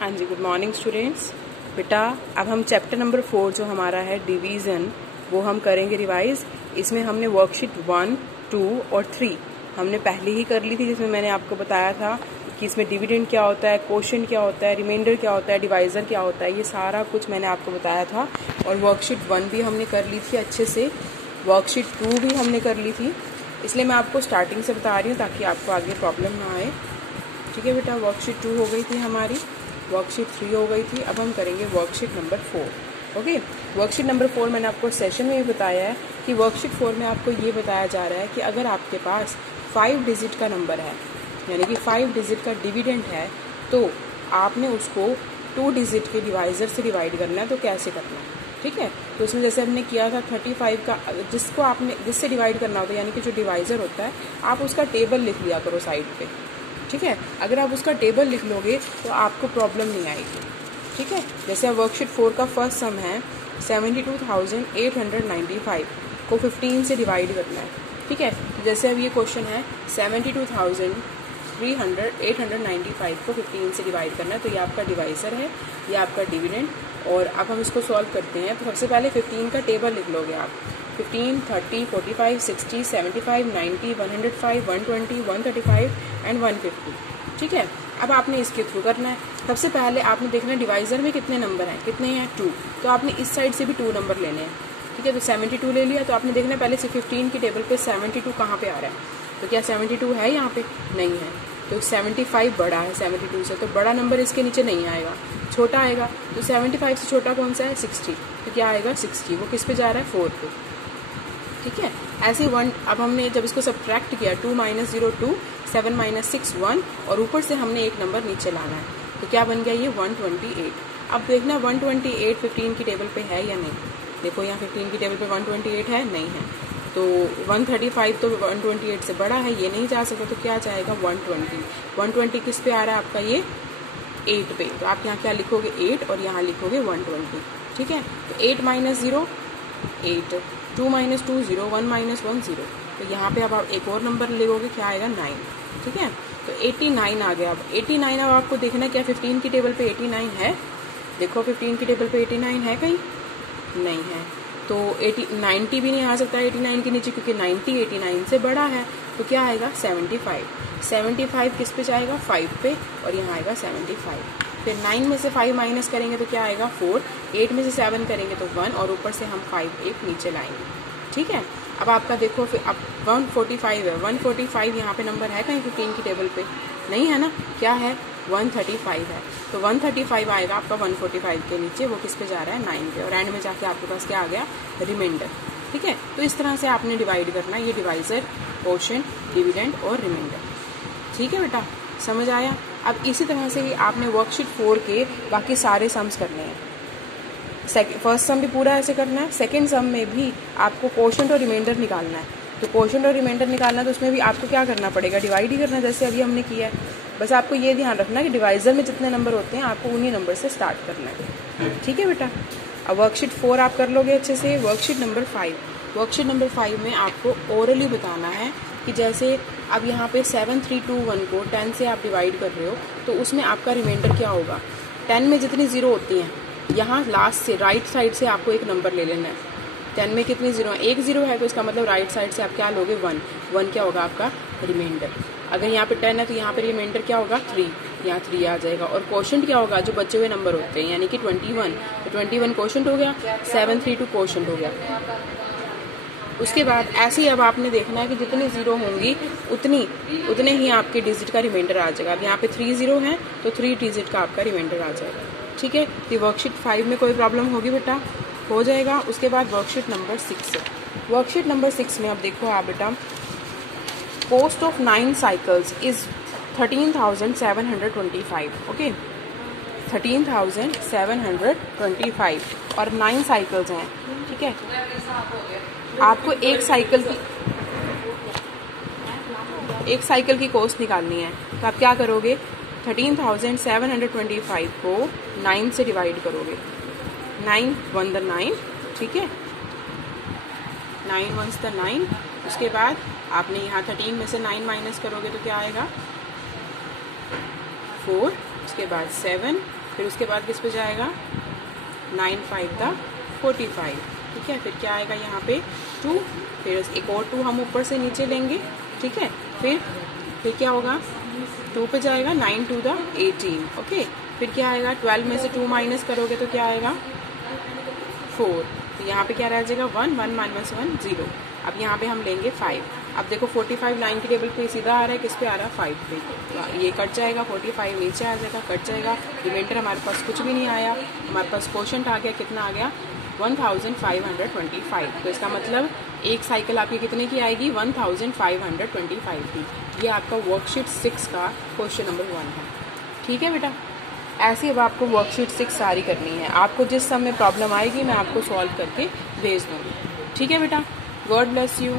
हाँ जी, good morning students. बेटा अब हम चैप्टर नंबर 4 जो हमारा है डिवीज़न वो हम करेंगे रिवाइज। इसमें हमने वर्कशीट 1, 2 और 3 हमने पहले ही कर ली थी, जिसमें मैंने आपको बताया था कि इसमें डिविडेंड क्या होता है, क्वोशिएंट क्या होता है, रिमाइंडर क्या होता है, डिवाइज़र क्या होता है, ये सारा कुछ मैंने आपको बताया था। और वर्कशीट 1 भी हमने कर ली थी अच्छे से, वर्कशीट 2 भी हमने कर ली थी। इसलिए मैं आपको स्टार्टिंग से बता रही हूँ ताकि आपको आगे प्रॉब्लम ना आए। ठीक है बेटा, वर्कशीट 2 हो गई थी हमारी, वर्कशीट 3 हो गई थी। अब हम करेंगे worksheet number 4। Okay, worksheet number 4 मैंने आपको सेशन में भी बताया है कि वर्कशीट 4 में आपको ये बताया जा रहा है कि अगर आपके पास 5 डिजिट का नंबर है, यानी कि 5 डिजिट का डिविडेंड है, तो आपने उसको 2 डिजिट के डिवाइज़र से डिवाइड करना है। तो कैसे करना है, ठीक है। तो उसमें जैसे हमने किया था 35 का, जिससे डिवाइड करना होता है, यानी कि जो डिवाइज़र होता है, आप उसका टेबल लिख लिया करो साइड पे। ठीक है, अगर आप उसका टेबल लिख लोगे तो आपको प्रॉब्लम नहीं आएगी। ठीक है, जैसे वर्कशीट 4 का फर्स्ट सम है 72,895 को 15 से डिवाइड करना है। ठीक है, तो जैसे अब ये क्वेश्चन है 72,895 को 15 से डिवाइड करना है, तो ये आपका डिवाइज़र है, ये आपका डिविडेंड। और अब हम इसको सॉल्व करते हैं। तो सबसे पहले 15 का टेबल लिख लोगे आप। 15, 30, 45, 60, 75, 90, 105, 120, 135 एंड 150। ठीक है, अब आपने इसके थ्रू करना है। सबसे पहले आपने देखना है डिवाइज़र में कितने नंबर हैं, कितने हैं 2, तो आपने इस साइड से भी 2 नंबर लेने हैं। ठीक है, तो 72 ले लिया। तो आपने देखना है पहले से 15 की टेबल पे 72 कहाँ पे आ रहा है, तो क्या 72 है यहाँ पे? नहीं है। तो 75 बड़ा है 72 से, तो बड़ा नंबर इसके नीचे नहीं आएगा, छोटा आएगा। तो 75 से छोटा कौन सा है? 60। तो क्या आएगा? 60। वो किस पे जा रहा है? 4 पे। ठीक है, ऐसे 1। अब हमने जब इसको सब्ट्रैक्ट किया 2 - 0 2, 7 - 6 1, और ऊपर से हमने एक नंबर नीचे लाना है। तो क्या बन गया ये? 128। अब देखना 128 15 की टेबल पे है या नहीं। देखो यहाँ 15 की टेबल पे 128 है, नहीं है। तो 135 तो 128 से बड़ा है, ये नहीं जा सकता। तो क्या जाएगा? 120। 120 किस पे आ रहा है आपका? ये 8 पे। तो आप यहाँ क्या लिखोगे? 8, और यहाँ लिखोगे 120। ठीक है, तो 8 - 0 8, 2 - 2 0, 1 - 1 0। तो यहाँ पे अब आप एक और नंबर लोगे, क्या आएगा? 9। ठीक है, तो 89 आ गया। अब 89 अब आपको देखना क्या 15 की टेबल पे 89 है? देखो 15 की टेबल पे 89 है कहीं? नहीं है। तो 90 भी नहीं आ सकता 89 के नीचे, क्योंकि 90 89 से बड़ा है। तो क्या आएगा? 75। 75 किस पे जाएगा? 5 पे, और यहाँ आएगा 75। फिर 9 में से 5 माइनस करेंगे तो क्या आएगा? 4। 8 में से 7 करेंगे तो 1, और ऊपर से हम 5 एक नीचे लाएंगे। ठीक है, अब आपका देखो फिर अब 145 है। 145 यहाँ पे नंबर है कहीं 15 की टेबल पे? नहीं है ना। क्या है? 135 है। तो 135 आएगा आपका 145 के नीचे, वो किस पे जा रहा है? 9 पे, और एंड में जाके आपके पास क्या आ गया? रिमाइंडर। ठीक है, तो इस तरह से आपने डिवाइड करना, ये डिवाइज़र, क्वोशिएंट, डिविडेंड और रिमाइंडर। ठीक है बेटा, समझ आया? अब इसी तरह से ही आपने वर्कशीट 4 के बाकी सारे सम्स करने हैं। फर्स्ट सम भी पूरा ऐसे करना है, सेकंड सम में भी आपको क्वोशिएंट और रिमाइंडर निकालना है। तो क्वोशिएंट और रिमाइंडर निकालना है, तो उसमें भी आपको क्या करना पड़ेगा? डिवाइड ही करना है, जैसे अभी हमने किया है। बस आपको ये ध्यान रखना है कि डिवाइज़र में जितने नंबर होते हैं आपको उन्हीं नंबर से स्टार्ट करना है। ठीक है बेटा, अब वर्कशीट 4 आप कर लोगे अच्छे से। वर्कशीट नंबर 5, वर्कशीट नंबर 5 में आपको ओरली बताना है कि जैसे अब यहाँ पे 7321 को 10 से आप डिवाइड कर रहे हो, तो उसमें आपका रिमाइंडर क्या होगा? 10 में जितनी ज़ीरो होती हैं, यहाँ लास्ट से राइट साइड से आपको एक नंबर ले लेना है। 10 में कितनी ज़ीरो है? एक ज़ीरो है, तो इसका मतलब राइट साइड से आप क्या लोगे? 1। 1 क्या होगा आपका? रिमाइंडर। अगर यहाँ पे 10 है तो यहाँ पे रिमाइंडर क्या होगा? 3। यहाँ 3 आ जाएगा। और क्वोशिएंट क्या होगा? जो बचे हुए नंबर होते हैं, यानी कि 21। तो 21 क्वोशिएंट हो गया, 732 क्वोशिएंट हो गया। उसके बाद ऐसे ही अब आपने देखना है कि जितनी ज़ीरो होंगी उतने ही आपके डिजिट का रिमाइंडर आ जाएगा। अब यहाँ पे 3 ज़ीरो है, तो 3 डिजिट का आपका रिमाइंडर आ जाएगा। ठीक है, तो वर्कशीट 5 में कोई प्रॉब्लम होगी बेटा? हो जाएगा। उसके बाद वर्कशीट नंबर 6, वर्कशीट नंबर 6 में अब देखो आप बेटा, cost of 9 cycles is 13,725। Okay, 13,725 और 9 साइकिल्स हैं। ठीक है, आपको एक साइकिल की कॉस्ट निकालनी है। तो आप क्या करोगे? 13,725 को 9 से डिवाइड करोगे। 9 1 द 9। ठीक है, 9 1 द 9। उसके बाद आपने यहाँ 13 में से 9 माइनस करोगे तो क्या आएगा? 4। उसके बाद 7 फिर उसके बाद किस पे जाएगा, 9 5 दा 45, ठीक है। फिर क्या आएगा यहाँ पे 2, फिर एक और 2 हम ऊपर से नीचे लेंगे, ठीक है। फिर क्या होगा, 2 पे जाएगा, 9 2 दा 18, ओके। फिर क्या आएगा, 12 में से 2 माइनस करोगे तो क्या आएगा 4, तो यहाँ पे क्या रह जाएगा 1 1 माइनस 1 0। अब यहाँ पे हम लेंगे 5। अब देखो 45 9 के टेबल पे सीधा आ रहा है, किस पे आ रहा है 5 पे, तो ये कट जाएगा, 45 नीचे आ जाएगा, कट जाएगा, रिमाइंडर हमारे पास कुछ भी नहीं आया, हमारे पास क्वोशंट आ गया, कितना आ गया 1525। तो इसका मतलब एक साइकिल आपकी कितने की आएगी, 1525 की। ये आपका वर्कशीट 6 का क्वेश्चन नंबर 1 है, ठीक है बेटा। ऐसे अब आपको वर्कशीट 6 सारी करनी है, आपको जिस सब में प्रॉब्लम आएगी मैं आपको सॉल्व करके भेज दूँगी, ठीक है बेटा। God bless you.